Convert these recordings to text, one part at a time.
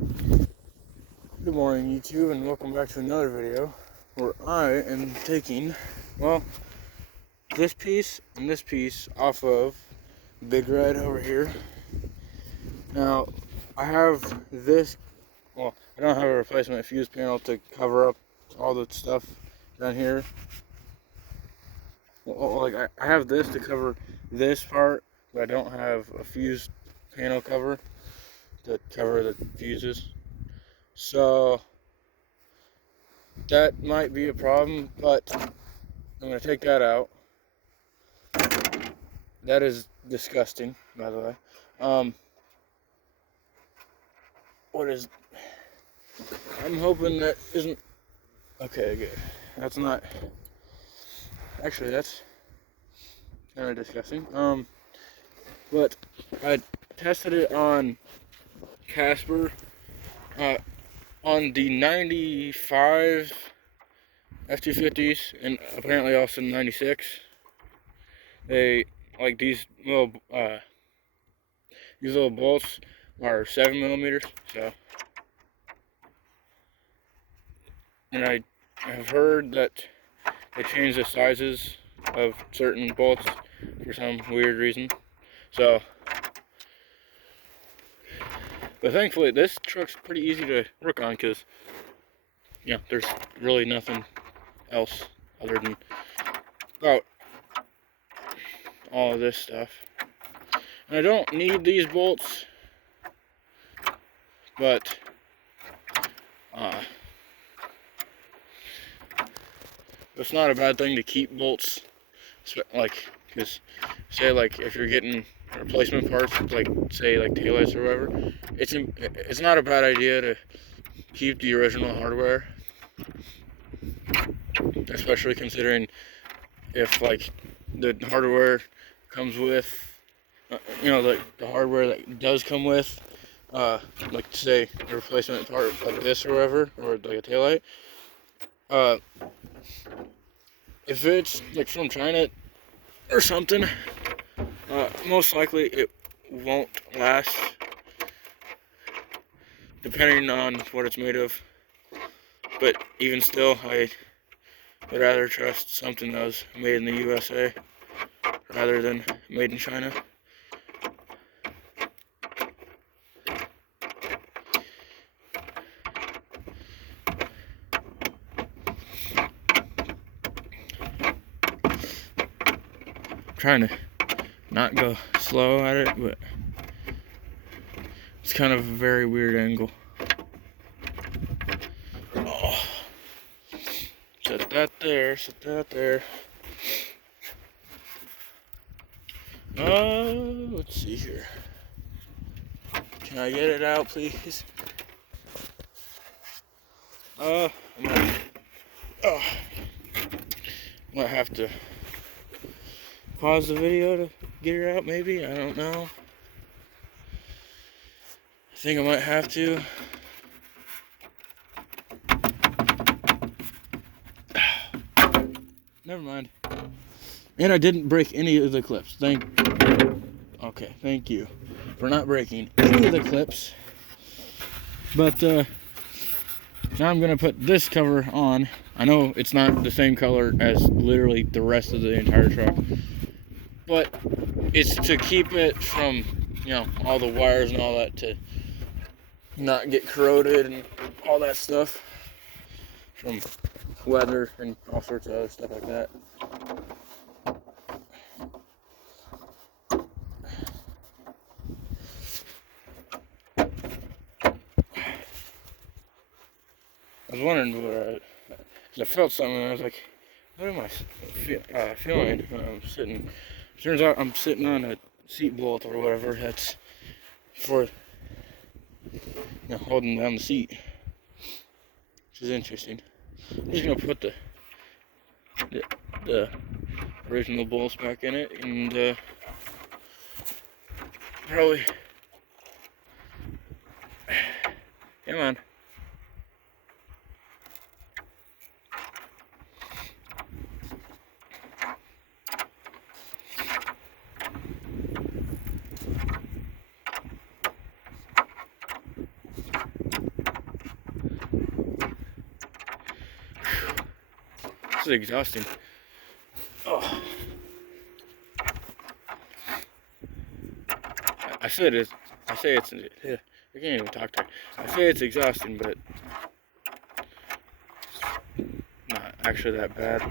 Good morning, YouTube, and welcome back to another video where I am taking, well, this piece and this piece off of Big Red over here. Now, I have this, well, I don't have a replacement fuse panel to cover up all the stuff down here. Well, like, I have this to cover this part, but I don't have a fuse panel cover to cover the fuses. So that might be a problem, but I'm going to take that out. That is disgusting, by the way. I'm hoping that isn't, okay, good. That's not, actually that's kind of disgusting. But I tested it on Casper, on the 95 F-250s, and apparently also 96. They, like, these little bolts are 7mm, so, and I have heard that they change the sizes of certain bolts for some weird reason. So, but thankfully this truck's pretty easy to work on because, yeah, there's really nothing else other than about all of this stuff. And I don't need these bolts, but it's not a bad thing to keep bolts, like, because say, like, if you're getting replacement parts, like, say, like taillights or whatever, it's not a bad idea to keep the original hardware, especially considering if, like, the hardware comes with, like, the hardware that does come with, like, say, a replacement part like this or whatever, or like a taillight, if it's, like, from China or something, most likely it won't last, depending on what it's made of. But even still, I would rather trust something that was made in the USA rather than made in China. Trying to not go slow at it, but it's kind of a very weird angle. Oh. Set that there, set that there. Let's see here. Can I get it out, please? Might have to pause the video to get her out, maybe. I don't know. I think I might have to. Never mind. And I didn't break any of the clips. Thank you for not breaking any of the clips. But now I'm gonna put this cover on. I know it's not the same color as literally the rest of the entire truck, but it's to keep it from, all the wires and all that to not get corroded and all that stuff from weather and all sorts of other stuff like that. I was wondering what I felt something, and I was like, what am I feeling? Turns out I'm sitting on a seat bolt or whatever that's for, holding down the seat, which is interesting. I'm just gonna put the original bolts back in it, and probably, come on. is exhausting. Oh. I say it's, yeah, I can't even talk to her. I say it's exhausting, but it's not actually that bad.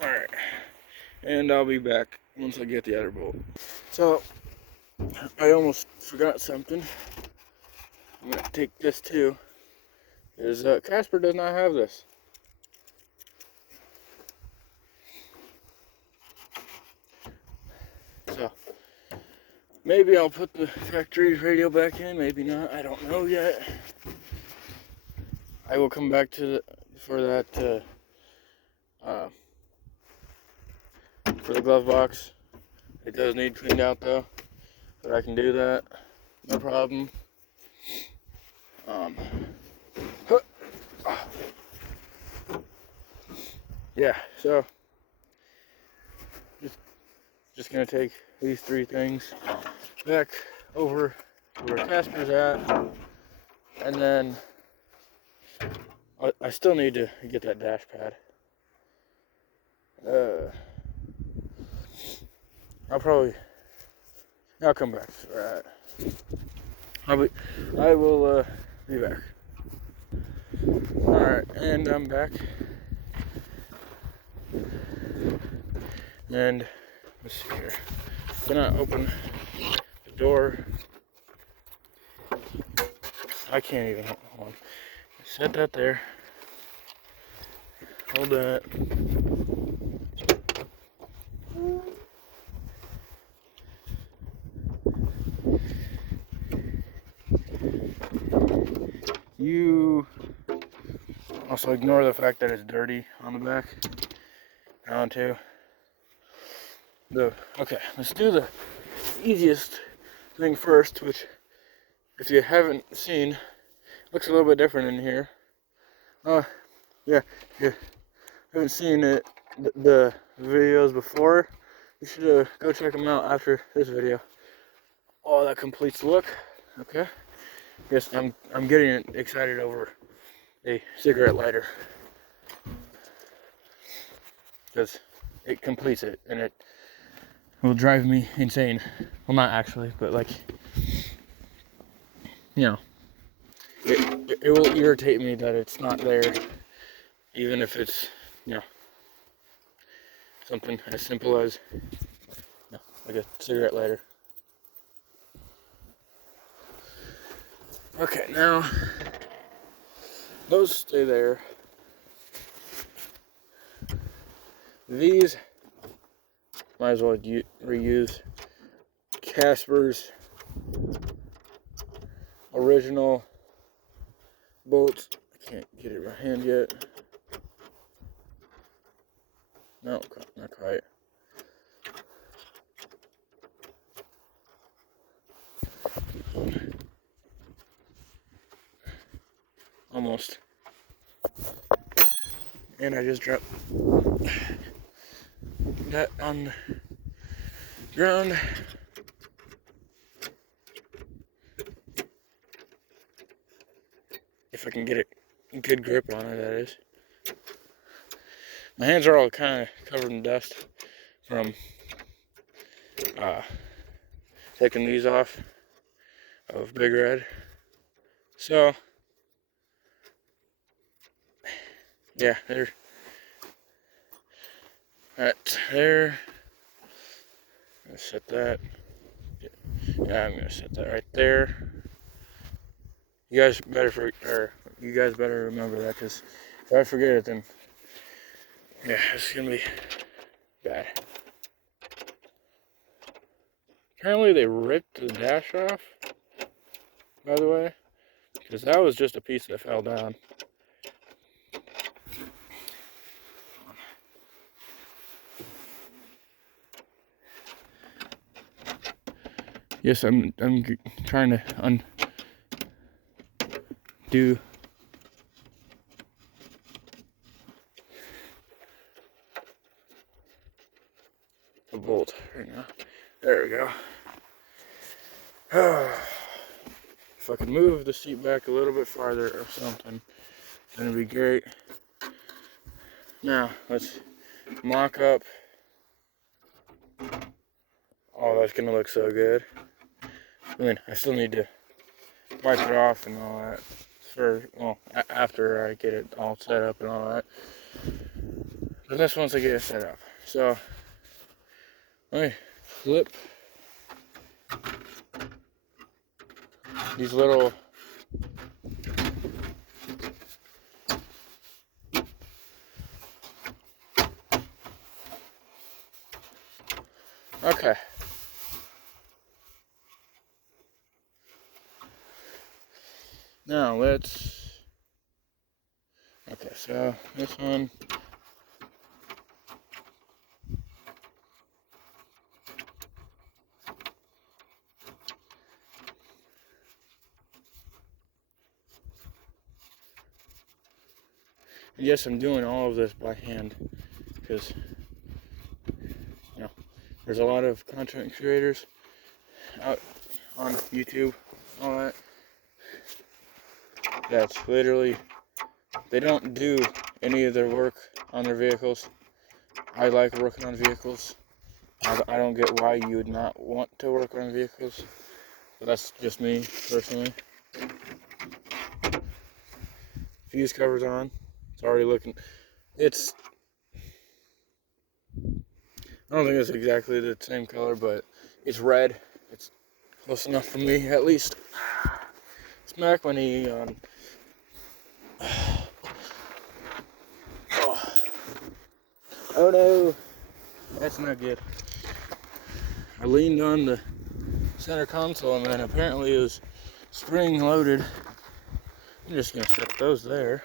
Alright, and I'll be back once I get the other bolt. So, I almost forgot something. I'm going to take this too. Casper does not have this. So, maybe I'll put the factory radio back in, maybe not, I don't know yet. I will come back to for the glove box. It does need cleaned out though, but I can do that, no problem. Yeah, so just gonna take these 3 things back over to where Casper's at, and then I still need to get that dash pad. I'll come back. Alright. I will be back. Alright, and I'm back. And let's see here. Gonna open the door. I can't even hold on. Set that there. Hold that. You also ignore the fact that it's dirty on the back. Down too. Okay, let's do the easiest thing first, which, if you haven't seen, looks a little bit different in here. Yeah, if you haven't seen it, the videos before, you should go check them out after this video. Oh, that completes the look. Okay. Yes, I'm getting excited over a cigarette lighter because it completes it, and it will drive me insane. Well, not actually, but like, you know, it will irritate me that it's not there, even if it's, you know, something as simple as, like a cigarette lighter. Okay, now those stay there. These might as well reuse Casper's original bolts. I can't get it by hand yet. No, not quite. Almost. And I just dropped that on the ground. If I can get a good grip on it, that is. My hands are all kind of covered in dust from taking these off of Big Red. So, yeah, they're right there. I'm gonna set that. Yeah, I'm gonna set that right there. You guys better remember that, because if I forget it, then yeah, it's gonna be bad. Apparently they ripped the dash off, by the way, because that was just a piece that fell down. Yes, I'm trying to undo the bolt right now. There we go. If I could move the seat back a little bit farther or something, then it'd be great. Now, let's mock up. Oh, that's gonna look so good. I mean, I still need to wipe it off and all that after I get it all set up and all that. But that's once I get it set up. So, let me flip these little okay. Now let's so this one and yes, I'm doing all of this by hand because there's a lot of content creators out on YouTube, all that. That's literally, they don't do any of their work on their vehicles. I like working on vehicles. I don't get why you would not want to work on vehicles. But that's just me, personally. Fuse cover's on. It's already looking, I don't think it's exactly the same color, but it's red. It's close enough for me, at least. Smack my knee on. Oh no, that's not good. I leaned on the center console and then apparently it was spring loaded. I'm just gonna set those there.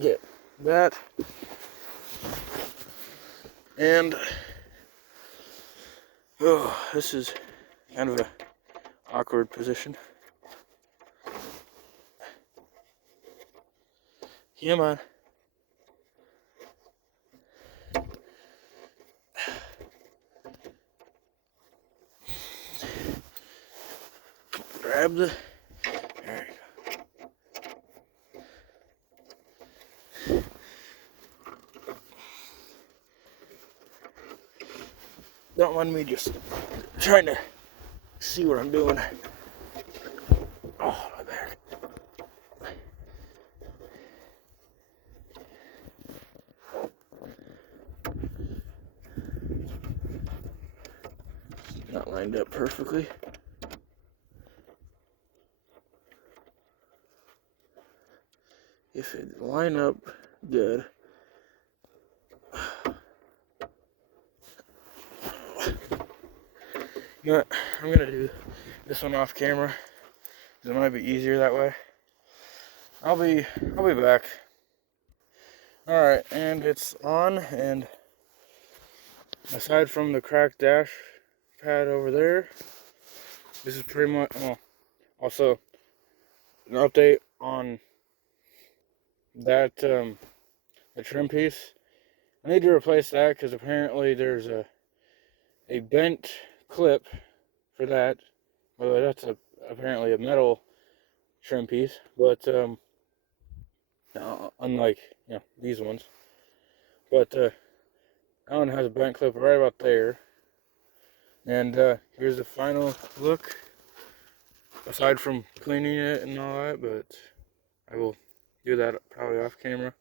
Get that. And oh, this is kind of a awkward position. Come on. Grab the, there you go. Don't mind me just trying to see what I'm doing. Oh, my back. Not lined up perfectly. If it line up good. You know what? I'm gonna do this one off camera. It might be easier that way. I'll be back. Alright, and it's on, and aside from the cracked dash pad over there, this is pretty much, also an update on that, the trim piece. I need to replace that because apparently there's a bent clip for that. Well, that's apparently a metal trim piece, but unlike these ones. But that one has a bent clip right about there. And here's the final look. Aside from cleaning it and all that, but I will do that probably off camera.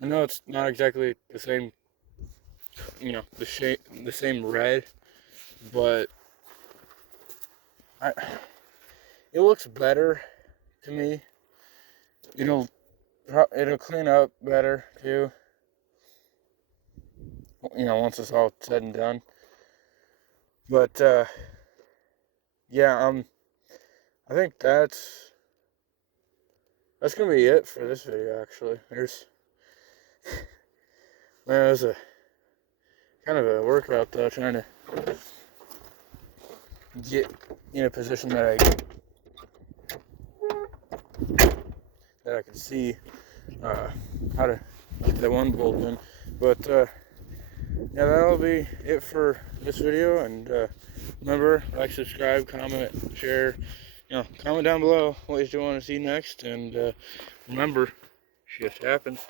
I know it's not exactly the same, the same red, but it looks better to me. It'll clean up better too. Once it's all said and done. But yeah, I think that's gonna be it for this video. Actually, man, it was a kind of a workout though, trying to get in a position that I can see how to get that one bolt in. But yeah, that'll be it for this video. And remember, like, subscribe, comment, share. Comment down below what you want to see next. And remember, shit happens.